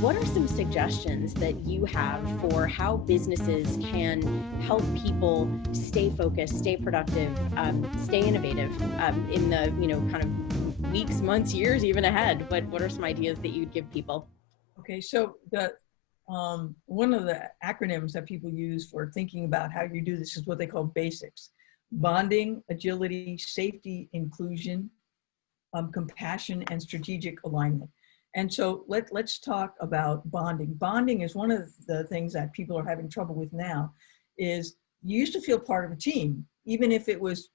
What are some suggestions that you have for how businesses can help people stay focused, stay productive, stay innovative in the kind of weeks, months, years, even ahead? What are some ideas that you'd give people? Okay, so the one of the acronyms that people use for thinking about how you do this is what they call BASICS: bonding, agility, safety, inclusion, compassion, and strategic alignment. And so let's talk about bonding. Bonding is one of the things that people are having trouble with now. Is you used to feel part of a team, even if it was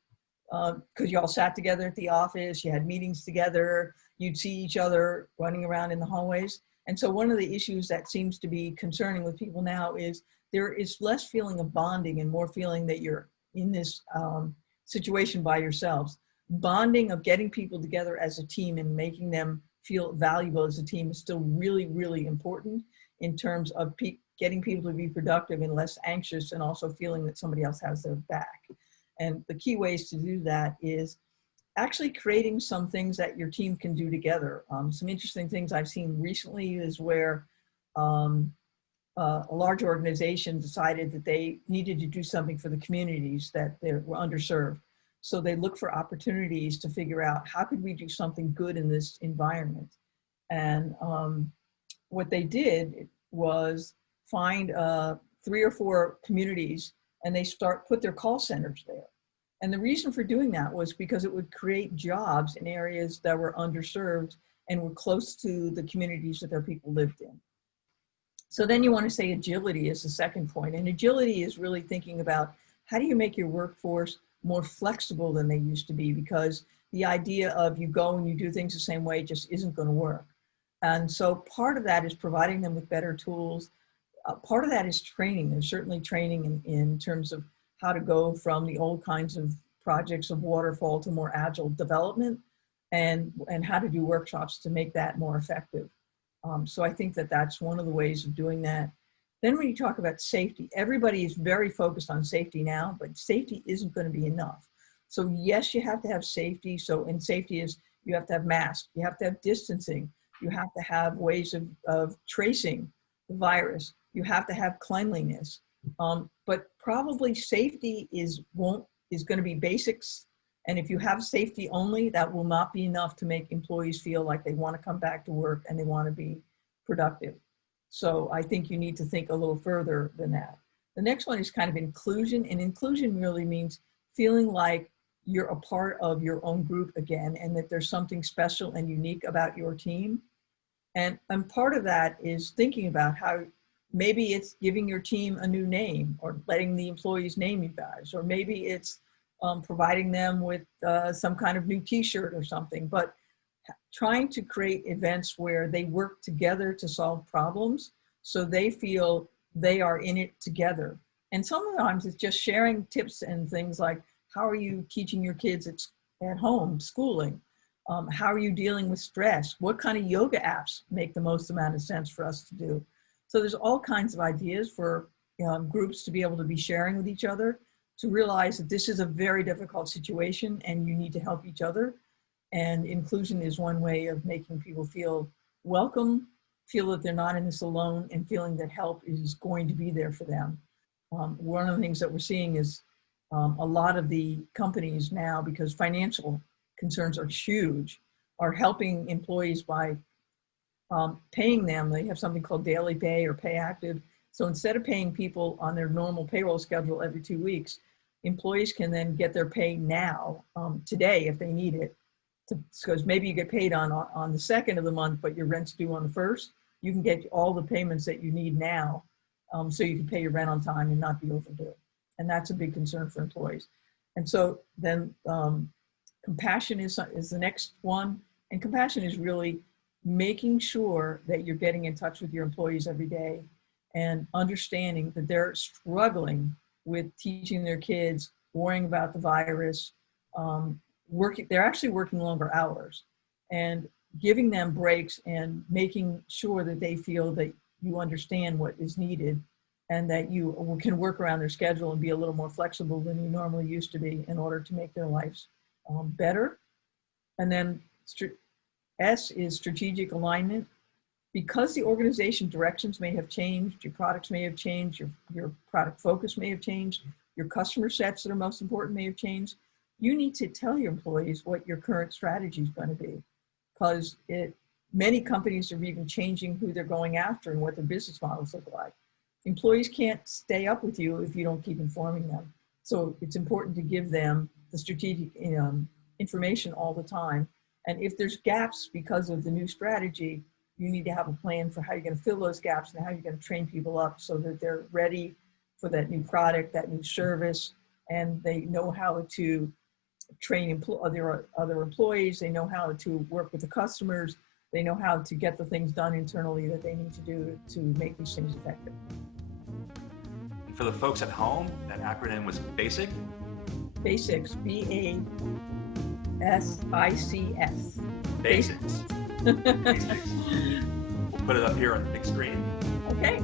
because you all sat together at the office, you had meetings together, you'd see each other running around in the hallways. And so one of the issues that seems to be concerning with people now is there is less feeling of bonding and more feeling that you're in this situation by yourselves. Bonding of getting people together as a team and making them feel valuable as a team is still really, really important in terms of getting people to be productive and less anxious, and also feeling that somebody else has their back. And the key ways to do that is actually creating some things that your team can do together. Some interesting things I've seen recently is where um, a large organization decided that they needed to do something for the communities that they were underserved. So they look for opportunities to figure out how could we do something good in this environment. And what they did was find 3 or 4 communities, and they put their call centers there. And the reason for doing that was because it would create jobs in areas that were underserved and were close to the communities that their people lived in. So then you want to say agility is the second point. And agility is really thinking about how do you make your workforce more flexible than they used to be, because the idea of you go and you do things the same way just isn't going to work. And so part of that is providing them with better tools. Part of that is training. There's certainly training in terms of how to go from the old kinds of projects of waterfall to more agile development, and how to do workshops to make that more effective. So I think that that's one of the ways of doing that. Then when you talk about safety, everybody is very focused on safety now, but safety isn't going to be enough. So yes, you have to have safety. So in safety is you have to have masks, you have to have distancing, you have to have ways of tracing the virus, you have to have cleanliness. But probably safety is going to be basics. And if you have safety only, that will not be enough to make employees feel like they want to come back to work and they want to be productive. So I think you need to think a little further than that. The next one is kind of inclusion, and inclusion really means feeling like you're a part of your own group again, and that there's something special and unique about your team. And part of that is thinking about how maybe it's giving your team a new name, or letting the employees name you guys, or maybe it's providing them with some kind of new t-shirt or something, but trying to create events where they work together to solve problems so they feel they are in it together. And sometimes it's just sharing tips and things like, how are you teaching your kids at home, schooling? How are you dealing with stress? What kind of yoga apps make the most amount of sense for us to do? So there's all kinds of ideas for groups to be able to be sharing with each other, to realize that this is a very difficult situation and you need to help each other. And inclusion is one way of making people feel welcome, feel that they're not in this alone, and feeling that help is going to be there for them. One of the things that we're seeing is a lot of the companies now, because financial concerns are huge, are helping employees by paying them. They have something called daily pay or pay active. So instead of paying people on their normal payroll schedule every 2 weeks, employees can then get their pay now, today if they need it. Because maybe you get paid on the second of the month, but your rent's due on the first. You can get all the payments that you need now, so you can pay your rent on time and not be overdue. And that's a big concern for employees. And so then compassion is the next one. And compassion is really making sure that you're getting in touch with your employees every day and understanding that they're struggling with teaching their kids, worrying about the virus, they're actually working longer hours, and giving them breaks and making sure that they feel that you understand what is needed and that you can work around their schedule and be a little more flexible than you normally used to be in order to make their lives better. And then S is strategic alignment. because the organization directions may have changed, your products may have changed, your product focus may have changed, your customer sets that are most important may have changed, you need to tell your employees what your current strategy is going to be. Because many companies are even changing who they're going after and what their business models look like. Employees can't stay up with you if you don't keep informing them. So it's important to give them the strategic information all the time. And if there's gaps because of the new strategy, you need to have a plan for how you're going to fill those gaps and how you're going to train people up so that they're ready for that new product, that new service, and they know how to train other employees, they know how to work with the customers, they know how to get the things done internally that they need to do to make these things effective. For the folks at home, that acronym was B.A.S.I.C. B.A.S.I.C S, B.A.S.I.C.S. B.A.S.I.C S. B.A.S.I.C S. We'll put it up here on the big screen. Okay.